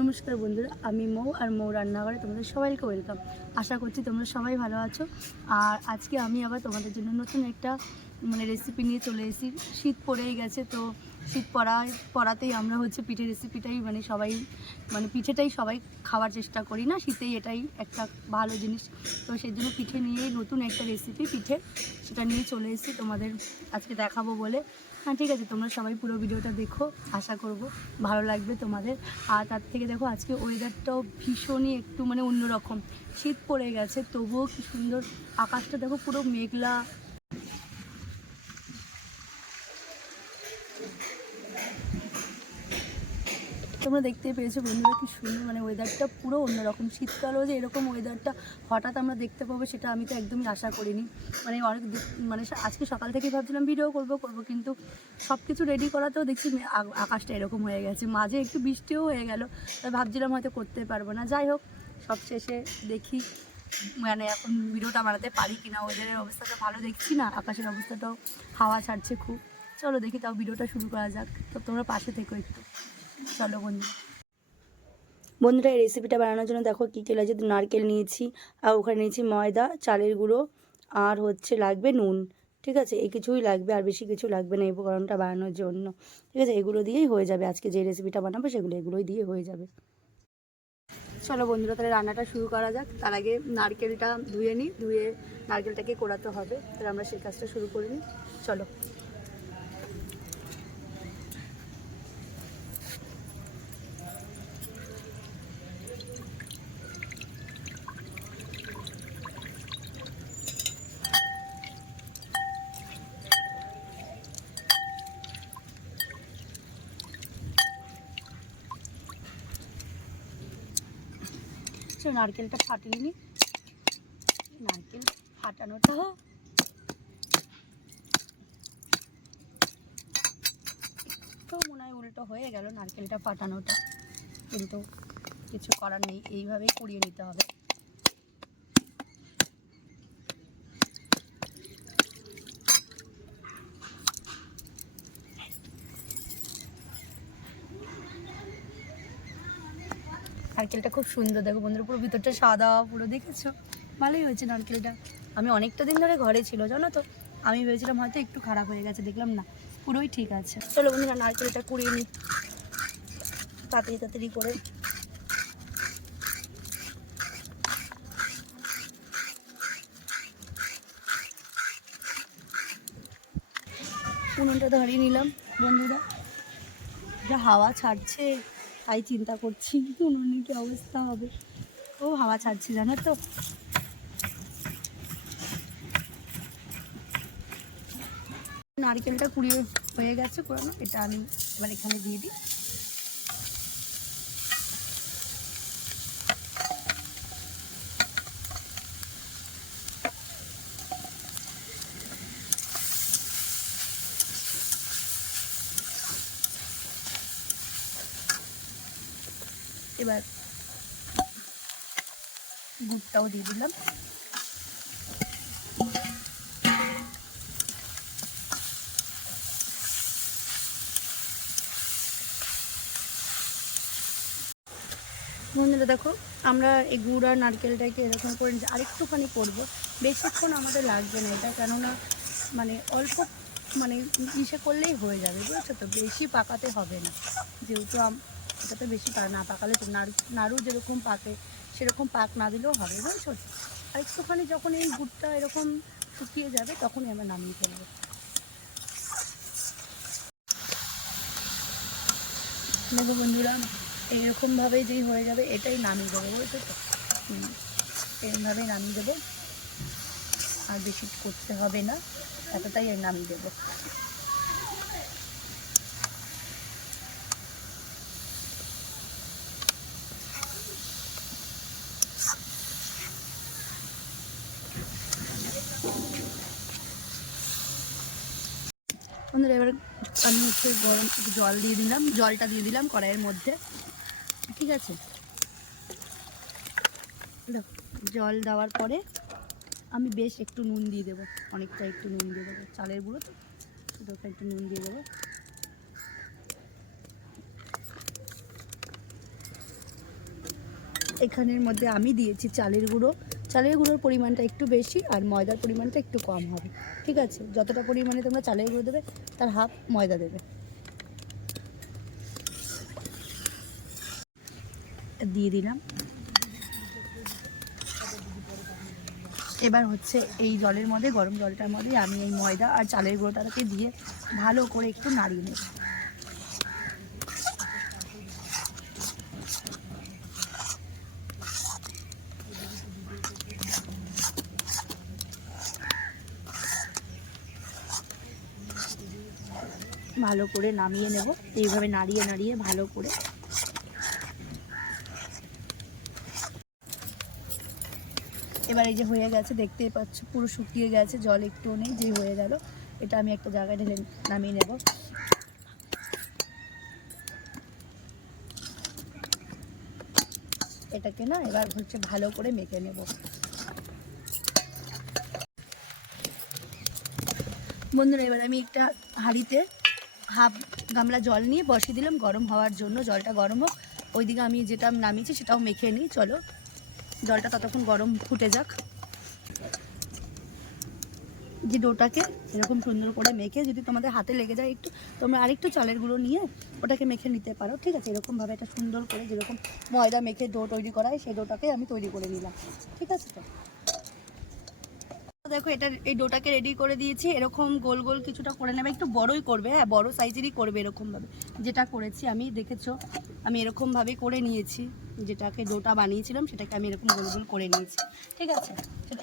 নমস্কার বন্ধুরা, আমি মৌ আর মৌ রান্নাঘরে তোমাদের সবাইকে ওয়েলকাম। আশা করছি তোমরা সবাই ভালো আছো। আর আজকে আমি আবার তোমাদের জন্য নতুন একটা রেসিপি নিয়ে চলে এসেছি। শীত পড়েই গেছে, তো শীত পড়াতেই আমরা পিঠে রেসিপিটাই সবাই পিঠেটাই সবাই খাওয়ার চেষ্টা করি না, শীতেই এটাই একটা ভালো জিনিস। তো সেই জন্য পিঠে নিয়েই নতুন একটা রেসিপি পিঠে সেটা নিয়ে চলে এসেছি তোমাদের আজকে দেখাবো বলে। হ্যাঁ ঠিক আছে, তোমরা সবাই পুরো ভিডিওটা দেখো, আশা করব ভালো লাগবে তোমাদের। আর তার থেকে দেখো আজকে ওয়েদারটাও ভীষণই একটু অন্যরকম, শীত পড়ে গেছে তবুও কি সুন্দর আকাশটা দেখো, পুরো মেঘলা। তোমরা দেখতে পেয়েছো বন্ধুরা কি সুন্দর, ওয়েদারটা পুরো অন্যরকম। শীতকালেও যে এরকম ওয়েদারটা হঠাৎ আমরা দেখতে পাবো সেটা আমি তো একদমই আশা করিনি। অনেক আজকে সকাল থেকেই ভাবছিলাম ভিডিও করব কিন্তু সব কিছু রেডি করাতেও দেখছি আকাশটা এরকম হয়ে গেছে, মাঝে একটু বৃষ্টিও হয়ে গেল। তাই ভাবছিলাম হয়তো করতে পারবো না, যাই হোক সব শেষে দেখি এখন ভিডিওটা বানাতে পারি কিনা। ওয়েদারের অবস্থাটা ভালো দেখছি না, আকাশের অবস্থাটাও হাওয়া ছাড়ছে খুব। চলো দেখি তাও ভিডিওটা শুরু করা যাক, তো তোমরা পাশে থেকো একটু। চলো বন্ধুরা, এই রেসিপিটা বানানোর জন্য দেখো কী কী লাগছে। নারকেল নিয়েছি, আর ওখানে নিয়েছি ময়দা, চালের গুঁড়ো, আর লাগবে নুন। ঠিক আছে, এই কিছুই লাগবে, আর বেশি কিছু লাগবে না এই উপকরণটা বানানোর জন্য। ঠিক আছে, এগুলো দিয়েই হয়ে যাবে। আজকে যে রেসিপিটা বানাবো এগুলোই দিয়ে হয়ে যাবে। চলো বন্ধুরা, তাহলে রান্নাটা শুরু করা যাক। তার আগে নারকেলটা ধুয়ে নারকেলটাকে কোড়াতে হবে, তাহলে আমরা সেই কাজটা শুরু করে নিই। চলো। নারকেলটা ফাটিয়ে নিই। নারকেল ফাটানোটা তো মনে হয় উল্টো হয়ে গেল, নারকেলটা ফাটানোটা, কিন্তু কিছু করার নেই, এইভাবেই কুড়িয়ে নিতে হবে। নারকেলটা খুব সুন্দর, দেখো বন্ধুরা, পুরো ভিতরটা সাদা, পুরো দেখেছো, ভালোই হয়েছে নারকেলটা। আমি অনেকটা দিন ধরে ঘরে ছিল জানো তো, আমি ভেবেছিলাম হয়তো একটু খারাপ হয়ে গেছে, দেখলাম না, পুরোই ঠিক আছে। চলো বন্ধুরা, নারকেলটা কুড়িয়ে নিই তাড়াতাড়ি করে। উনুনটা ধরিয়ে নিলাম বন্ধুরা, যা হাওয়া ছাড়ছে তাই চিন্তা করছি উনুনে কি অবস্থা হবে। ও হাওয়া ছাড়ছে জানো তো। নারকেলটা কুড়িয়ে হয়ে গেছে পুরোনো, এটা আমি এবার এখানে দিয়ে দিই। এবার গুড়টাও দিয়ে দিলাম। বন্ধুরা দেখো, আমরা এই গুড় আর নারকেলটাকে এরকম করে আরেকটুখানি করবো, বেশিক্ষণ আমাদের লাগবে না এটা, কেননা অল্প ইসে করলেই হয়ে যাবে, বুঝেছো তো, বেশি পাকাতে হবে না। যেহেতু এটা তো বেশি না পাকালে তো নাড়ু যেরকম পাকে সেরকম পাক না দিলেও হবে, বুঝেছো। আরেকটুখানি যখন এই গুড়টা এরকম শুকিয়ে যাবে তখনই আমরা নামিয়ে ফেলবো। দেখো বন্ধুরা, এইরকমভাবেই যেই হয়ে যাবে এটাই নামিয়ে দেবো, বুঝেছো তো, এরকমভাবেই নামিয়ে দেবো, আর বেশি করতে হবে না, এতটাই নামিয়ে দেবো। বন্ধুরা, এবার আমি গরম জল দিয়ে দিলাম, জলটা দিয়ে দিলাম কড়াইয়ের মধ্যে। ঠিক আছে, জল দেওয়ার পরে আমি বেশ একটু নুন দিয়ে দেবো, অনেকটা একটু নুন দিয়ে দেবো, চালের গুঁড়ো তো একটু নুন দিয়ে দেবো। এখানের মধ্যে আমি দিয়েছি চালের গুঁড়ো। চালের গুঁড়োর পরিমাণটা একটু বেশি আর ময়দার পরিমাণটা একটু কম হবে, ঠিক আছে? যতটা পরিমাণে তোমরা চালের গুঁড়ো দেবে তার হাফ ময়দা দেবে। দিয়ে দিলাম। এবার হচ্ছে এই জলের মধ্যে, গরম জলটার মধ্যে আমি এই ময়দা আর চালের গুঁড়োটাকে দিয়ে ভালো করে একটু নাড়িয়ে নেব। ভালো করে নামিয়ে নেব, এইভাবে নাড়িয়ে নাড়িয়ে ভালো করে। এবার এই যে হয়ে গেছে, দেখতেই পাচ্ছ পুরো শুকিয়ে গেছে, জল একটু নেই, যে হয়ে গেল। এটা আমি একটা জায়গায় ঢেলে নামিয়ে নেব। এটাকে না এবার হচ্ছে ভালো করে মেখে নেব। বন্ধুরা, এবার আমি একটা হাঁড়িতে হাফ গামলা জল নিয়ে বসিয়ে দিলাম গরম হওয়ার জন্য। জলটা গরম হোক, ওইদিকে আমি যেটা নামিয়েছি সেটাও মেখে নিই। চলো, জলটা ততক্ষণ গরম ফুটে যাক। যে ডোটাকে এরকম সুন্দর করে মেখে, যদি তোমাদের হাতে লেগে যায় একটু, তোমরা আরেকটু চালের গুঁড়ো নিয়ে ওটাকে মেখে নিতে পারো, ঠিক আছে? এরকমভাবে একটা সুন্দর করে যেরকম ময়দা মেখে ডো তৈরি করা হয়, সেই ডোটাকে আমি তৈরি করে নিলাম, ঠিক আছে? তো দেখো, এই ডোটাকে রেডি করে দিয়েছি। এরকম গোল গোল কিছুটা করে নেবে, একটু বড়ই করবে, হ্যাঁ বড় সাইজেরই করবে এরকমভাবে। যেটা করেছি আমি, দেখেছো আমি এরকমভাবে করে নিয়েছি। যেটাকে ডোটা বানিয়েছিলাম সেটাকে আমি এরকম গোল গোল করে নিয়েছি, ঠিক আছে?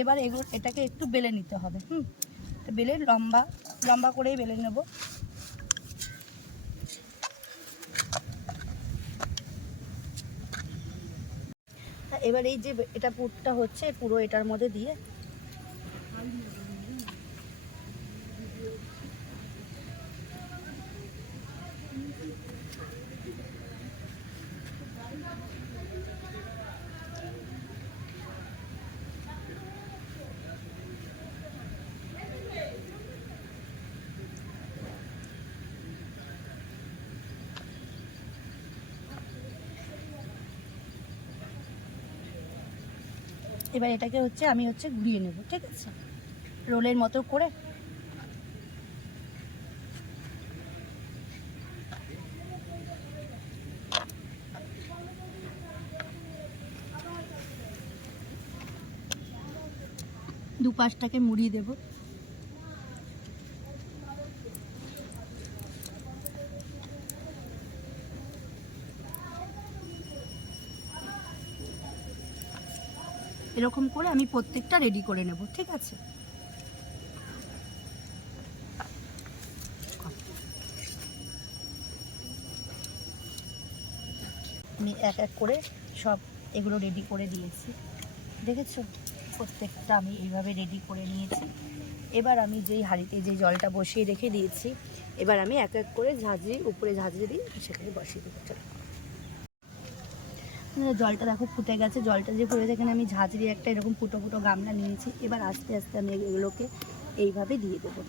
এবার এটাকে একটু বেলে নিতে হবে। বেলে লম্বা লম্বা করেই বেলে নেব। এবার এই যে এটা পুরটা হচ্ছে, পুরো এটার মধ্যে দিয়ে এবার এটাকে হচ্ছে আমি ঘুরিয়ে নেব, ঠিক আছে? রোলের মতো করে। দুপাশটাকে মুড়িয়ে দেব। এরকম করে আমি প্রত্যেকটা রেডি করে নেব, ঠিক আছে? আমি এক এক করে সব এগুলো রেডি করে দিয়েছি, দেখেছো? প্রত্যেকটা আমি এইভাবে রেডি করে নিয়েছি। এবার আমি যেই হাঁড়িতে যেই জলটা বসিয়ে রেখে দিয়েছি, এবার আমি এক এক করে ঝাঁঝরি, উপরে ঝাঁঝরি দিয়ে সেখানে বসিয়ে দেবো। জলটা দেখো ফুটে গেছে। জলটা যে ফুটে, এখানে আমি ঝাঁঝরি একটা এরকম ফুটো ফুটো গামলা নিয়েছি। এবার আস্তে আস্তে আমি এগুলোকে এইভাবে দিয়ে দেবো।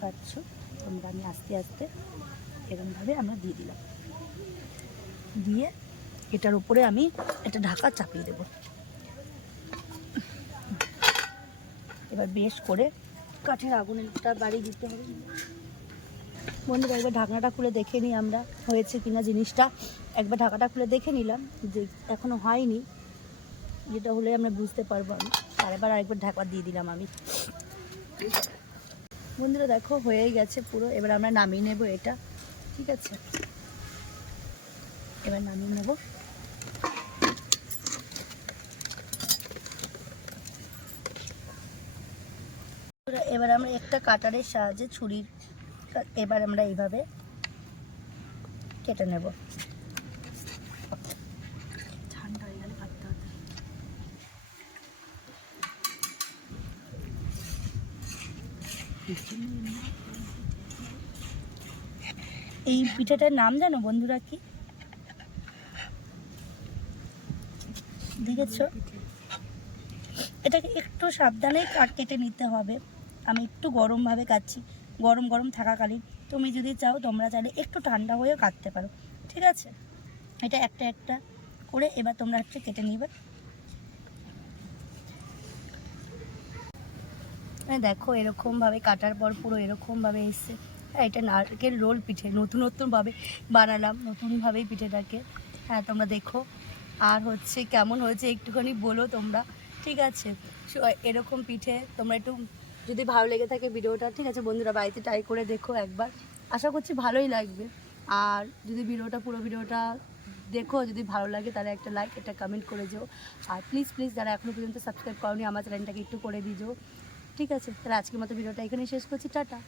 পাচ্ছ তোমরা, আমি আস্তে আস্তে এরকমভাবে আমরা দিয়ে দিলাম। দিয়ে এটার উপরে আমি একটা ঢাকা চাপিয়ে দেব। এবার বেশ করে কাঠের আগুনটা বাড়িয়ে দিতে হবে। বন্ধুরা, একবার ঢাকনাটা খুলে দেখে নিই আমরা হয়েছে কিনা জিনিসটা। একবার ঢাকাটা খুলে দেখে নিলাম, যে এখনো হয়নি, যেটা হলে আমরা বুঝতে পারবো। আমি আরেকবার ঢাকা দিয়ে দিলাম আমি। বন্ধুরা দেখো, হয়েই গেছে পুরো। এবার আমরা নামিয়ে নেব এটা, ঠিক আছে? এবার নামিয়ে নেব। এবার আমরা একটা কাটারের সাহায্যে, ছুরির, এবার আমরা এইভাবে কেটে নেব। ঠান্ডা হয়ে গেলে কাটতে হবে। এই পিঠাটার নাম জানো বন্ধুরা কি? দেখেছো? এটাকে একটু সাবধানে কেটে নিতে হবে। আমি একটু গরমভাবে কাটছি, গরম গরম থাকাকালীন। তুমি যদি চাও, তোমরা চাইলে একটু ঠান্ডা হয়েও কাটতে পারো, ঠিক আছে? এটা একটা একটা করে এবার তোমরা হচ্ছে কেটে নিবে। দেখো এরকমভাবে কাটার পর পুরো এরকমভাবে এসছে। হ্যাঁ, এটা নারকেল রোল পিঠে নতুনভাবে বানালাম, নতুনভাবেই পিঠেটাকে। হ্যাঁ, তোমরা দেখো আর হচ্ছে কেমন হয়েছে একটুখানি বলো তোমরা, ঠিক আছে? এরকম পিঠে তোমরা একটু যদি ভালো লেগে থাকে ভিডিওটা, ঠিক আছে বন্ধুরা, বাড়িতে ট্রাই করে দেখো একবার, আশা করছি ভালোই লাগবে। আর যদি পুরো ভিডিওটা দেখো, যদি ভালো লাগে তাহলে একটা লাইক, একটা কমেন্ট করে যেও। আর প্লিজ যারা এখনও পর্যন্ত সাবস্ক্রাইব করোনি আমার চ্যানেলটাকে একটু করে দিও, ঠিক আছে? তাহলে আজকের মতো ভিডিওটা এখানেই শেষ করছি, টাটা।